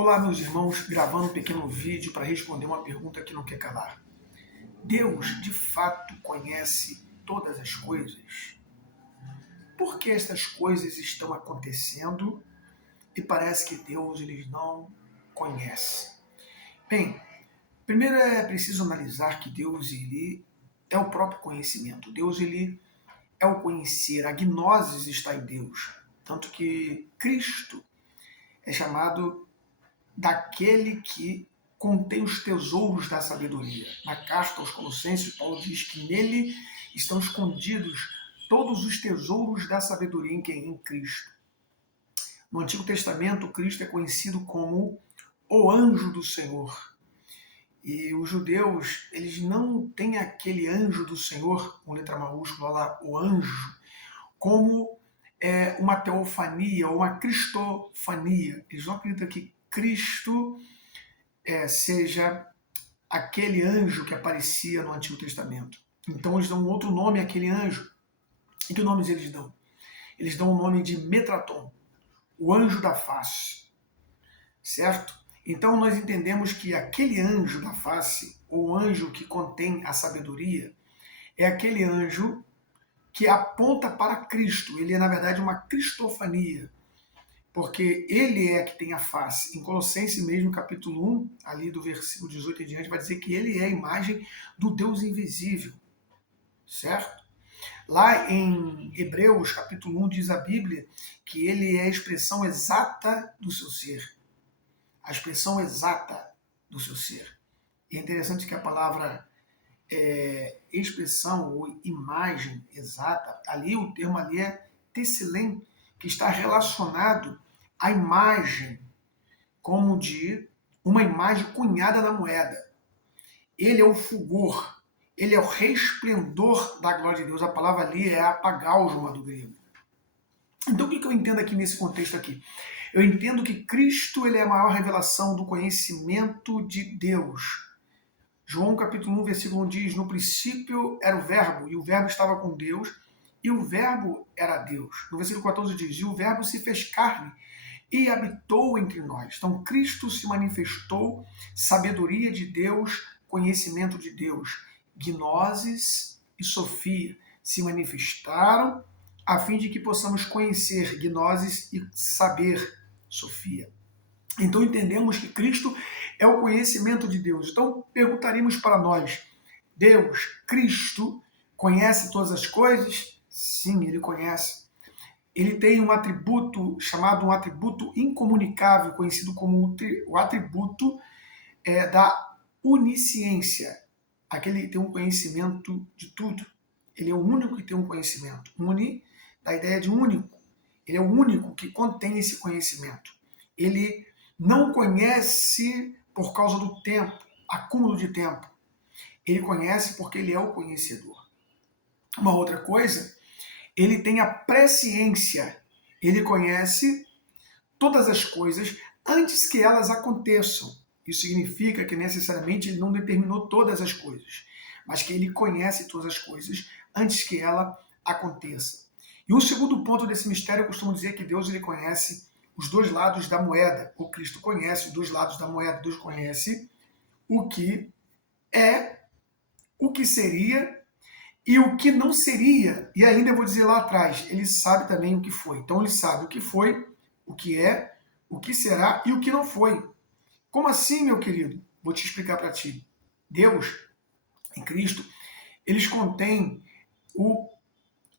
Olá, meus irmãos, gravando um pequeno vídeo para responder uma pergunta que não quer calar. Deus, de fato, conhece todas as coisas? Por que estas coisas estão acontecendo e parece que Deus não conhece? Bem, primeiro é preciso analisar que Deus é o próprio conhecimento. Deus é o conhecer, a gnosis está em Deus. Tanto que Cristo é chamado daquele que contém os tesouros da sabedoria. Na carta aos Colossenses, Paulo diz que nele estão escondidos todos os tesouros da sabedoria em Cristo. No Antigo Testamento, Cristo é conhecido como o anjo do Senhor. E os judeus, eles não têm aquele anjo do Senhor, com letra maiúscula lá, o anjo, como uma teofania ou uma cristofania. Eles não acreditam que Cristo seja aquele anjo que aparecia no Antigo Testamento. Então eles dão um outro nome àquele anjo. E que nomes eles dão? Eles dão o nome de Metraton, o anjo da face. Certo? Então nós entendemos que aquele anjo da face, ou anjo que contém a sabedoria, é aquele anjo que aponta para Cristo. Ele é, na verdade, uma cristofania, porque ele é que tem a face. Em Colossenses mesmo, capítulo 1, ali do versículo 18 em diante, vai dizer que ele é a imagem do Deus invisível, certo? Lá em Hebreus, capítulo 1, diz a Bíblia que ele é a expressão exata do seu ser. A expressão exata do seu ser. E é interessante que a palavra expressão ou imagem exata, ali o termo ali é tessilem, que está relacionado à imagem, como de uma imagem cunhada na moeda. Ele é o fulgor, ele é o resplendor da glória de Deus. A palavra ali é apagálgoma do grego. Então o que eu entendo aqui nesse contexto aqui? Eu entendo que Cristo ele é a maior revelação do conhecimento de Deus. João capítulo 1, versículo 1 diz: no princípio era o verbo, e o verbo estava com Deus, e o verbo era Deus. No versículo 14 diz: e o verbo se fez carne e habitou entre nós. Então Cristo se manifestou, sabedoria de Deus, conhecimento de Deus. Gnosis e Sofia se manifestaram a fim de que possamos conhecer Gnosis e saber Sofia. Então entendemos que Cristo é o conhecimento de Deus. Então perguntaríamos para nós: Deus, Cristo, conhece todas as coisas? Sim, ele conhece. Ele tem um atributo chamado um atributo incomunicável, conhecido como o atributo da onisciência. Aquele tem um conhecimento de tudo. Ele é o único que tem um conhecimento. Uni, da ideia de único. Ele é o único que contém esse conhecimento. Ele não conhece por causa do tempo, acúmulo de tempo. Ele conhece porque ele é o conhecedor. Uma outra coisa, ele tem a presciência. Ele conhece todas as coisas antes que elas aconteçam. Isso significa que necessariamente ele não determinou todas as coisas, mas que ele conhece todas as coisas antes que ela aconteça. E o segundo ponto desse mistério, eu costumo dizer que Deus ele conhece os dois lados da moeda. O Cristo conhece os dois lados da moeda. Deus conhece o que é, o que seria e o que não seria. E ainda eu vou dizer lá atrás, ele sabe também o que foi. Então ele sabe o que foi, o que é, o que será e o que não foi. Como assim, meu querido? Vou te explicar para ti. Deus, em Cristo, eles contêm o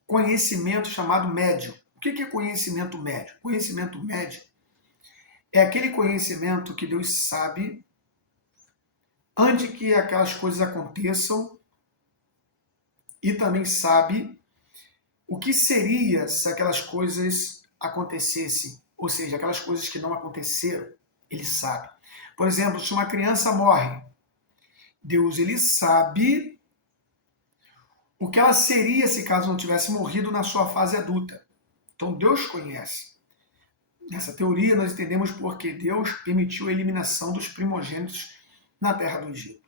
conhecimento chamado médio. O que é conhecimento médio? Conhecimento médio é aquele conhecimento que Deus sabe antes que aquelas coisas aconteçam e também sabe o que seria se aquelas coisas acontecessem, ou seja, aquelas coisas que não aconteceram, ele sabe. Por exemplo, se uma criança morre, Deus ele sabe o que ela seria se caso não tivesse morrido na sua fase adulta. Então Deus conhece. Nessa teoria nós entendemos porque Deus permitiu a eliminação dos primogênitos na terra do Egito.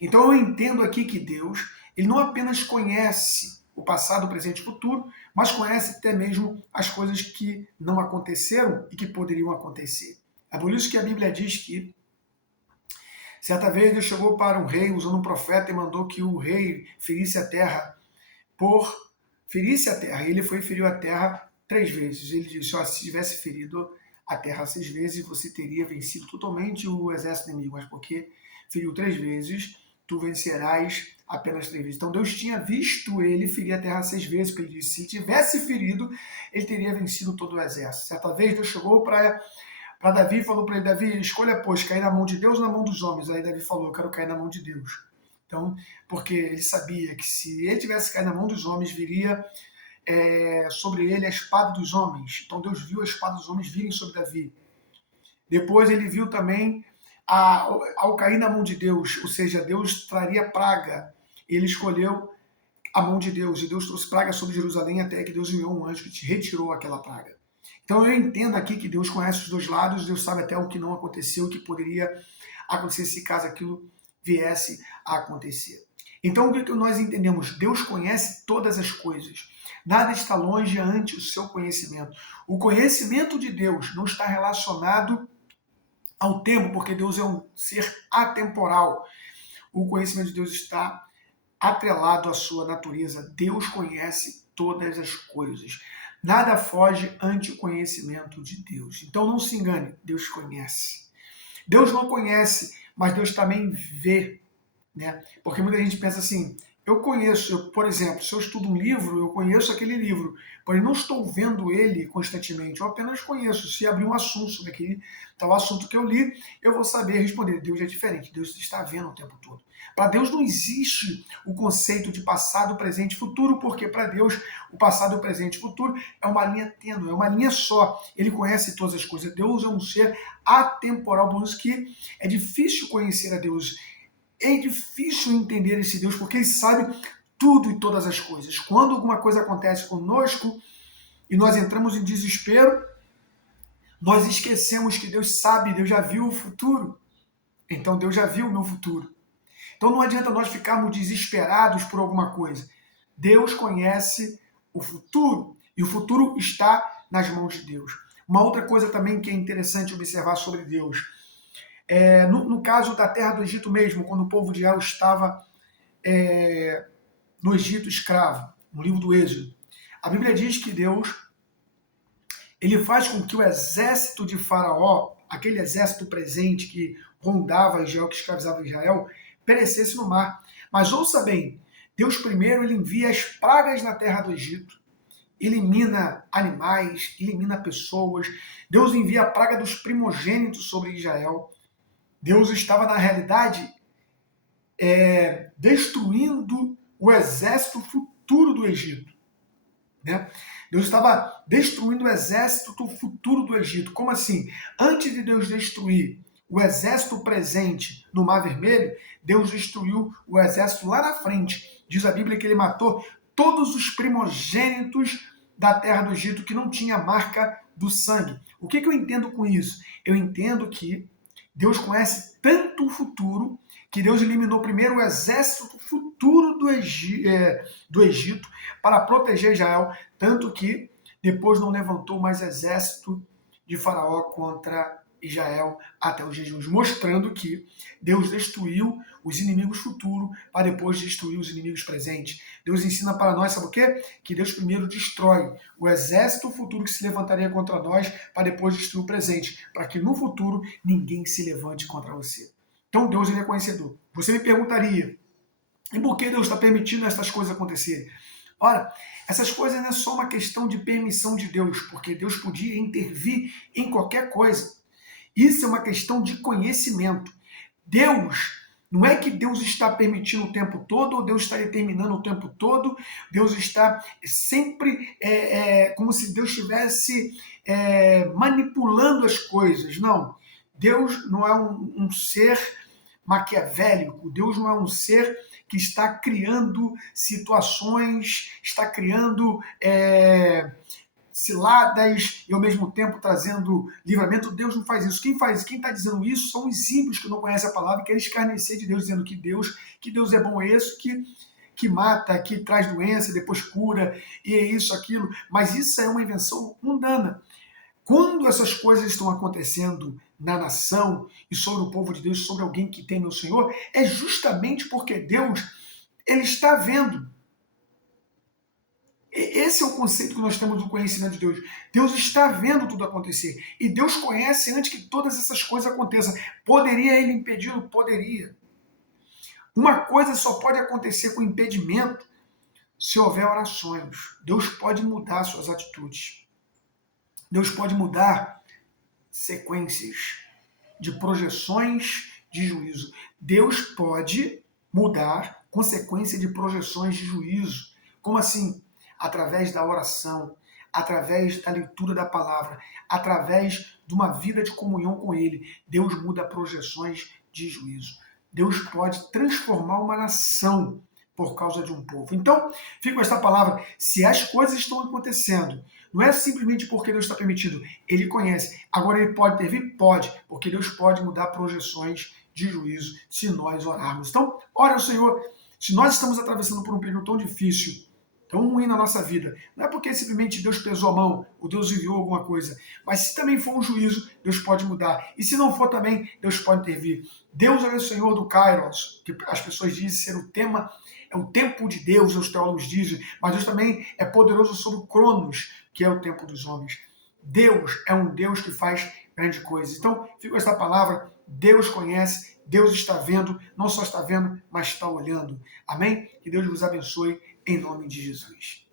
Então eu entendo aqui que Deus ele não apenas conhece o passado, o presente e o futuro, mas conhece até mesmo as coisas que não aconteceram e que poderiam acontecer. É por isso que a Bíblia diz que certa vez Deus chegou para um rei usando um profeta e mandou que o rei ferisse a terra por ferisse a terra. Ele foi e feriu a terra 3 vezes. Ele disse: ó, se tivesse ferido a terra 6 vezes, você teria vencido totalmente o exército inimigo, mas porque feriu 3 vezes, tu vencerás apenas 3 vezes. Então Deus tinha visto ele ferir a terra 6 vezes, porque ele disse: se tivesse ferido, ele teria vencido todo o exército. Certa vez Deus chegou para Davi e falou para ele: Davi, escolha, pois, cair na mão de Deus ou na mão dos homens. Aí Davi falou: eu quero cair na mão de Deus. Então, porque ele sabia que se ele tivesse caído na mão dos homens, viria sobre ele a espada dos homens. Então Deus viu a espada dos homens virem sobre Davi. Depois ele viu também, ao cair na mão de Deus, ou seja, Deus traria praga. Ele escolheu a mão de Deus, e Deus trouxe praga sobre Jerusalém até que Deus enviou um anjo que te retirou aquela praga. Então eu entendo aqui que Deus conhece os dois lados, Deus sabe até o que não aconteceu, o que poderia acontecer se caso aquilo viesse a acontecer. Então o que nós entendemos? Deus conhece todas as coisas. Nada está longe ante o seu conhecimento. O conhecimento de Deus não está relacionado ao tempo, porque Deus é um ser atemporal. O conhecimento de Deus está atrelado à sua natureza. Deus conhece todas as coisas. Nada foge ante o conhecimento de Deus. Então não se engane, Deus conhece. Deus não conhece, mas Deus também vê, né? Porque muita gente pensa assim: eu conheço, por exemplo, se eu estudo um livro, eu conheço aquele livro, porém não estou vendo ele constantemente, eu apenas conheço. Se abrir um assunto sobre aquele tal assunto que eu li, eu vou saber responder. Deus é diferente, Deus está vendo o tempo todo. Para Deus não existe o conceito de passado, presente e futuro, porque para Deus o passado, o presente e o futuro é uma linha tênue, é uma linha só. Ele conhece todas as coisas. Deus é um ser atemporal, por isso que é difícil conhecer a Deus. É difícil entender esse Deus, porque ele sabe tudo e todas as coisas. Quando alguma coisa acontece conosco e nós entramos em desespero, nós esquecemos que Deus sabe, Deus já viu o futuro. Então Deus já viu o meu futuro. Então não adianta nós ficarmos desesperados por alguma coisa. Deus conhece o futuro e o futuro está nas mãos de Deus. Uma outra coisa também que é interessante observar sobre Deus, no caso da terra do Egito mesmo, quando o povo de Israel estava no Egito escravo, no livro do Êxodo, a Bíblia diz que Deus ele faz com que o exército de Faraó, aquele exército presente que rondava Israel, que escravizava Israel, perecesse no mar. Mas ouça bem, Deus primeiro ele envia as pragas na terra do Egito, elimina animais, elimina pessoas. Deus envia a praga dos primogênitos sobre Israel. Deus estava, na realidade, destruindo o exército futuro do Egito. Né? Deus estava destruindo o exército futuro do Egito. Como assim? Antes de Deus destruir o exército presente no Mar Vermelho, Deus destruiu o exército lá na frente. Diz a Bíblia que ele matou todos os primogênitos da terra do Egito que não tinha marca do sangue. O que eu entendo com isso? Eu entendo que Deus conhece tanto o futuro que Deus eliminou primeiro o exército futuro do Egito para proteger Israel, tanto que depois não levantou mais exército de Faraó contra Israel até os jejuns, mostrando que Deus destruiu os inimigos futuros para depois destruir os inimigos presentes. Deus ensina para nós, sabe o quê? Que Deus primeiro destrói o exército futuro que se levantaria contra nós para depois destruir o presente, para que no futuro ninguém se levante contra você. Então Deus ele é conhecedor. Você me perguntaria, e por que Deus está permitindo essas coisas acontecerem? Ora, essas coisas não é só uma questão de permissão de Deus, porque Deus podia intervir em qualquer coisa. Isso é uma questão de conhecimento. Deus, não é que Deus está permitindo o tempo todo, ou Deus está determinando o tempo todo, Deus está sempre como se Deus estivesse manipulando as coisas. Não, Deus não é um ser maquiavélico, Deus não é um ser que está criando situações, está criando ciladas e ao mesmo tempo trazendo livramento. Deus não faz isso. Quem está dizendo isso são os ímpios que não conhecem a palavra e querem escarnecer de Deus, dizendo que Deus é bom, é isso, que mata, que traz doença, depois cura, e é isso, aquilo. Mas isso é uma invenção mundana. Quando essas coisas estão acontecendo na nação e sobre o povo de Deus, sobre alguém que teme o Senhor, é justamente porque Deus, ele está vendo. Esse é o conceito que nós temos do conhecimento de Deus. Deus está vendo tudo acontecer. E Deus conhece antes que todas essas coisas aconteçam. Poderia ele impedi-lo? Poderia. Uma coisa só pode acontecer com impedimento se houver orações. Deus pode mudar suas atitudes. Deus pode mudar sequências de projeções de juízo. Deus pode mudar consequência de projeções de juízo. Como assim? Através da oração, através da leitura da palavra, através de uma vida de comunhão com Ele. Deus muda projeções de juízo. Deus pode transformar uma nação por causa de um povo. Então, fica com esta palavra, se as coisas estão acontecendo, não é simplesmente porque Deus está permitido, ele conhece. Agora ele pode intervir? Pode, porque Deus pode mudar projeções de juízo se nós orarmos. Então, ora ao Senhor, se nós estamos atravessando por um período tão difícil, tão ruim na nossa vida, não é porque simplesmente Deus pesou a mão, ou Deus enviou alguma coisa, mas se também for um juízo, Deus pode mudar. E se não for também, Deus pode intervir. Deus é o Senhor do Kairos, que as pessoas dizem ser o tema, é o tempo de Deus, os teólogos dizem, mas Deus também é poderoso sobre o Cronos, que é o tempo dos homens. Deus é um Deus que faz grandes coisas. Então, fica com essa palavra, Deus conhece, Deus está vendo, não só está vendo, mas está olhando. Amém? Que Deus vos abençoe em nome de Jesus.